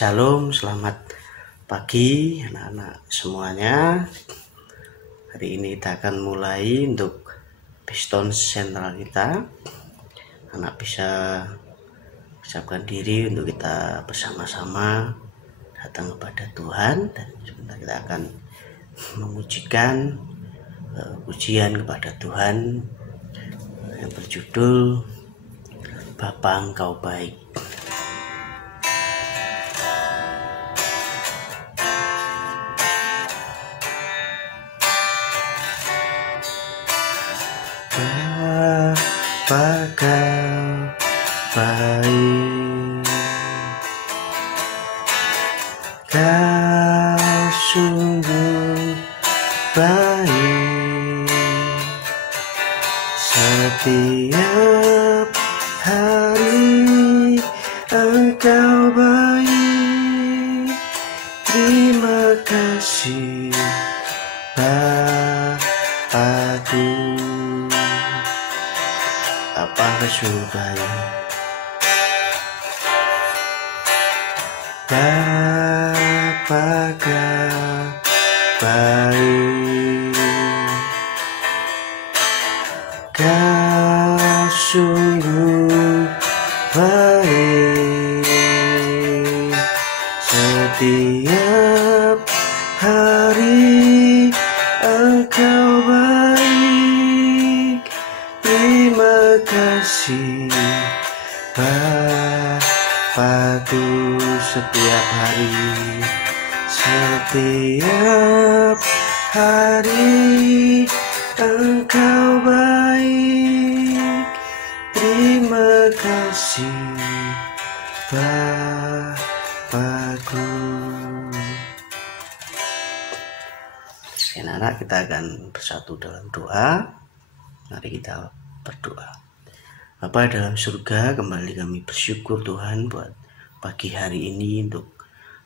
Shalom, selamat pagi anak-anak semuanya. Hari ini kita akan mulai untuk Piston sentral kita. Anak bisa persiapkan diri untuk kita bersama-sama datang kepada Tuhan, dan sebentar kita akan memujikan pujian kepada Tuhan yang berjudul Bapa Engkau Baik. Bapa Kau baik, Kau sungguh baik, setiap hari Engkau baik. Terima kasih Bapakku, Bapa sungguh baik. Bapa Kau baik, Kau sungguh baik, setiap hari Engkau baik. Terima kasih Bapakku, setiap hari Engkau baik. Terima kasih Bapakku. Anak-anak, kita akan bersatu dalam doa. Mari kita berdoa. Bapa dalam surga, kembali kami bersyukur Tuhan buat pagi hari ini untuk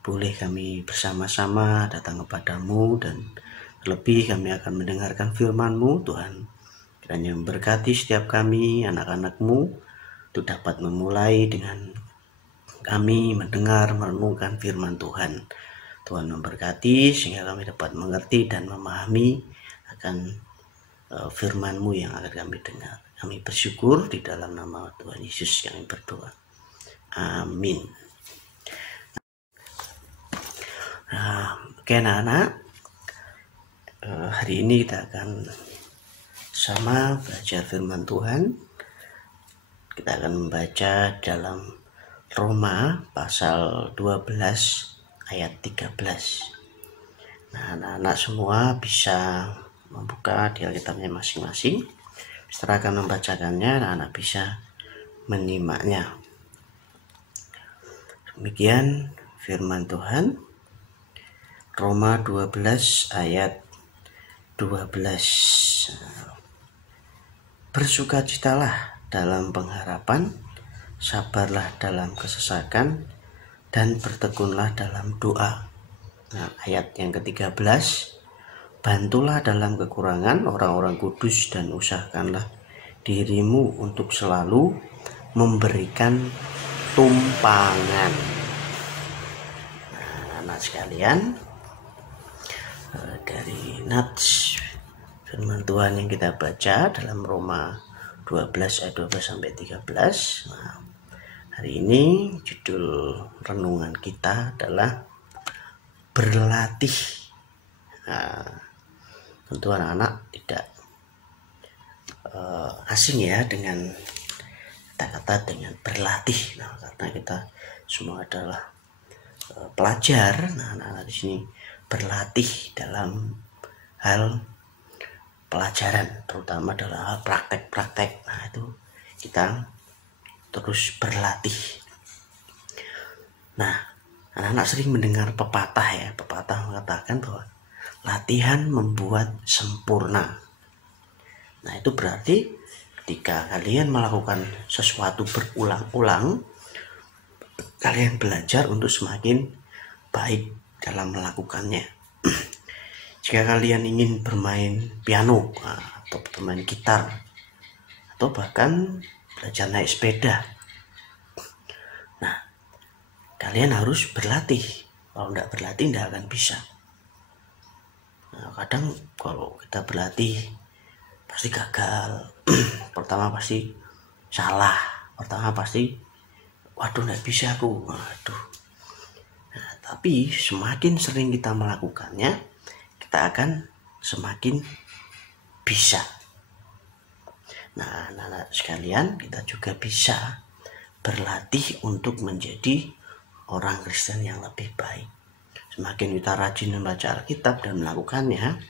boleh kami bersama-sama datang kepadamu, dan terlebih kami akan mendengarkan firman-Mu Tuhan. Kiranya memberkati setiap kami anak-anak-Mu untuk dapat memulai dengan kami mendengar merenungkan firman Tuhan. Tuhan memberkati sehingga kami dapat mengerti dan memahami akan firman-Mu yang akan kami dengar. Kami bersyukur di dalam nama Tuhan Yesus kami berdoa. Amin. Oke anak-anak, hari ini kita akan sama belajar firman Tuhan. Kita akan membaca dalam Roma pasal 12 ayat 13. Nah, anak-anak semua bisa membuka di Alkitabnya masing-masing. Setelah akan membacakannya, anak-anak bisa menyimaknya. Demikian firman Tuhan. Roma 12 ayat 12. Bersukacitalah dalam pengharapan, sabarlah dalam kesesakan, dan bertekunlah dalam doa. Nah, ayat yang ke-13, bantulah dalam kekurangan orang-orang kudus, dan usahakanlah dirimu untuk selalu memberikan tumpangan. Nah, anak sekalian, dari nats firman Tuhan yang kita baca dalam Roma 12 ayat 12 sampai 13. Nah, hari ini judul renungan kita adalah berlatih. Nah, tentu anak-anak tidak asing ya dengan kata-kata dengan berlatih. Nah, karena kita semua adalah pelajar. Nah, anak-anak di sini berlatih dalam hal pelajaran, terutama dalam hal praktek-praktek. Nah, itu kita terus berlatih. Nah, anak-anak sering mendengar pepatah ya. Pepatah mengatakan bahwa latihan membuat sempurna. Nah, itu berarti ketika kalian melakukan sesuatu berulang-ulang, kalian belajar untuk semakin baik dalam melakukannya. Jika kalian ingin bermain piano atau bermain gitar, atau bahkan belajar naik sepeda, nah, kalian harus berlatih. Kalau tidak berlatih tidak akan bisa. Nah, kadang kalau kita berlatih pasti gagal. Pertama pasti salah. Pertama pasti waduh tidak bisa aku. Waduh. Nah, tapi semakin sering kita melakukannya, kita akan semakin bisa. Nah, anak-anak sekalian, kita juga bisa berlatih untuk menjadi orang Kristen yang lebih baik. Semakin kita rajin membaca Alkitab dan melakukannya,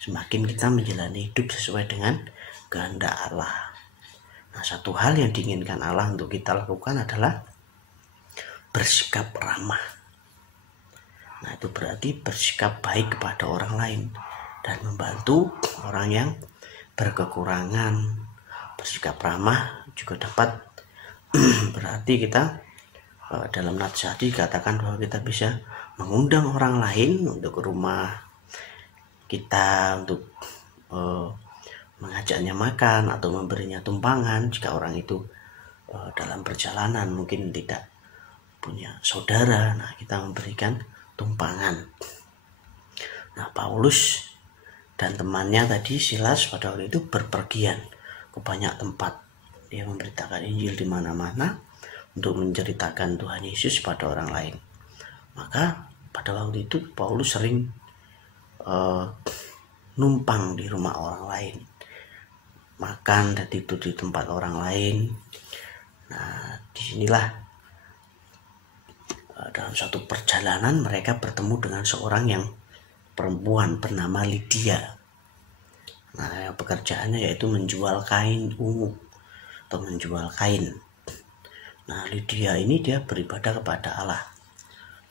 semakin kita menjalani hidup sesuai dengan kehendak Allah. Nah, satu hal yang diinginkan Allah untuk kita lakukan adalah bersikap ramah. Nah, itu berarti bersikap baik kepada orang lain dan membantu orang yang berkekurangan. Bersikap ramah juga dapat berarti kita dalam nasihat dikatakan bahwa kita bisa mengundang orang lain untuk ke rumah kita untuk mengajaknya makan atau memberinya tumpangan jika orang itu dalam perjalanan mungkin tidak punya saudara. Nah, kita memberikan tumpangan. Nah, Paulus dan temannya tadi Silas pada waktu itu berpergian ke banyak tempat. Dia memberitakan Injil di mana-mana untuk menceritakan Tuhan Yesus pada orang lain. Maka pada waktu itu Paulus sering numpang di rumah orang lain, makan dan tidur di tempat orang lain. Nah, disinilah dalam suatu perjalanan mereka bertemu dengan seorang yang perempuan bernama Lydia. Nah, pekerjaannya yaitu menjual kain ungu atau menjual kain. Nah, Lydia ini dia beribadah kepada Allah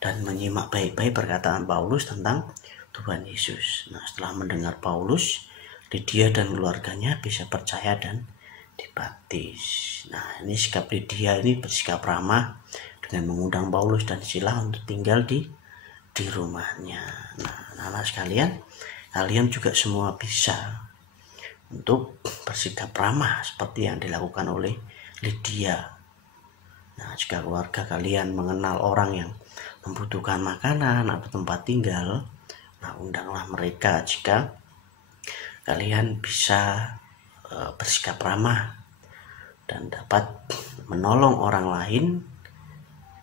dan menyimak baik-baik perkataan Paulus tentang Tuhan Yesus. Nah, setelah mendengar Paulus, Lydia dan keluarganya bisa percaya dan dibaptis. Nah, ini sikap Lydia ini bersikap ramah dengan mengundang Paulus dan Silas untuk tinggal di rumahnya. Nah, anak-anak sekalian, kalian juga semua bisa untuk bersikap ramah seperti yang dilakukan oleh Lydia. Nah, jika keluarga kalian mengenal orang yang membutuhkan makanan atau tempat tinggal, nah undanglah mereka jika kalian bisa bersikap ramah dan dapat menolong orang lain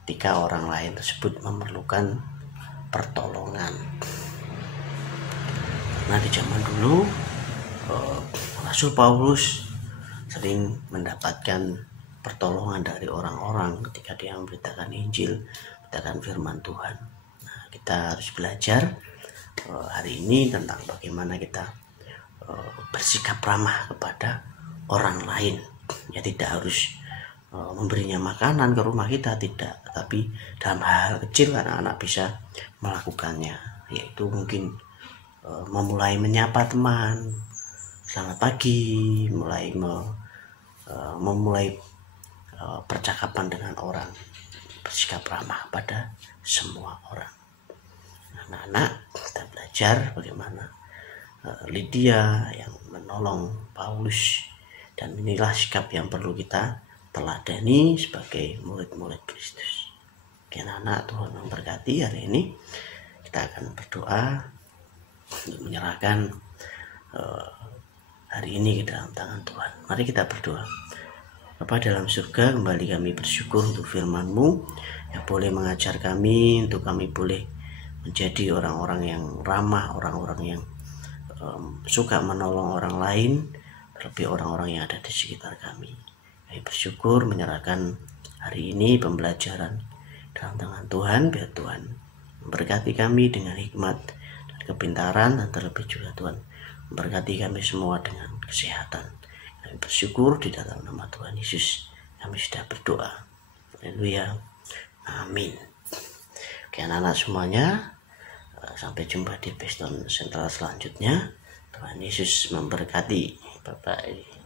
ketika orang lain tersebut memerlukan pertolongan. Nah, di zaman dulu Rasul Paulus sering mendapatkan pertolongan dari orang-orang ketika dia memberitakan Injil, memberitakan firman Tuhan. Nah, kita harus belajar hari ini tentang bagaimana kita bersikap ramah kepada orang lain. Ya, tidak harus memberinya makanan ke rumah kita, tidak, tapi dalam hal kecil anak-anak bisa melakukannya, yaitu mungkin memulai menyapa teman, selamat pagi, memulai percakapan dengan orang, bersikap ramah pada semua orang. Anak-anak, kita belajar bagaimana Lydia yang menolong Paulus, dan inilah sikap yang perlu kita teladani sebagai murid-murid Kristus. Oke, anak-anak, Tuhan memberkati. Hari ini kita akan berdoa untuk menyerahkan hari ini ke dalam tangan Tuhan. Mari kita berdoa. Bapa dalam surga, kembali kami bersyukur untuk firman-Mu yang boleh mengajar kami, untuk kami boleh menjadi orang-orang yang ramah, orang-orang yang suka menolong orang lain, terlebih orang-orang yang ada di sekitar kami. Kami bersyukur menyerahkan hari ini pembelajaran dalam tangan Tuhan, biar Tuhan memberkati kami dengan hikmat dan kepintaran, dan terlebih juga Tuhan memberkati kami semua dengan kesehatan. Kami bersyukur di dalam nama Tuhan Yesus kami sudah berdoa. Haleluya. Amin. Oke, anak-anak semuanya, sampai jumpa di Peston Sentral selanjutnya. Tuhan Yesus memberkati. Bye-bye.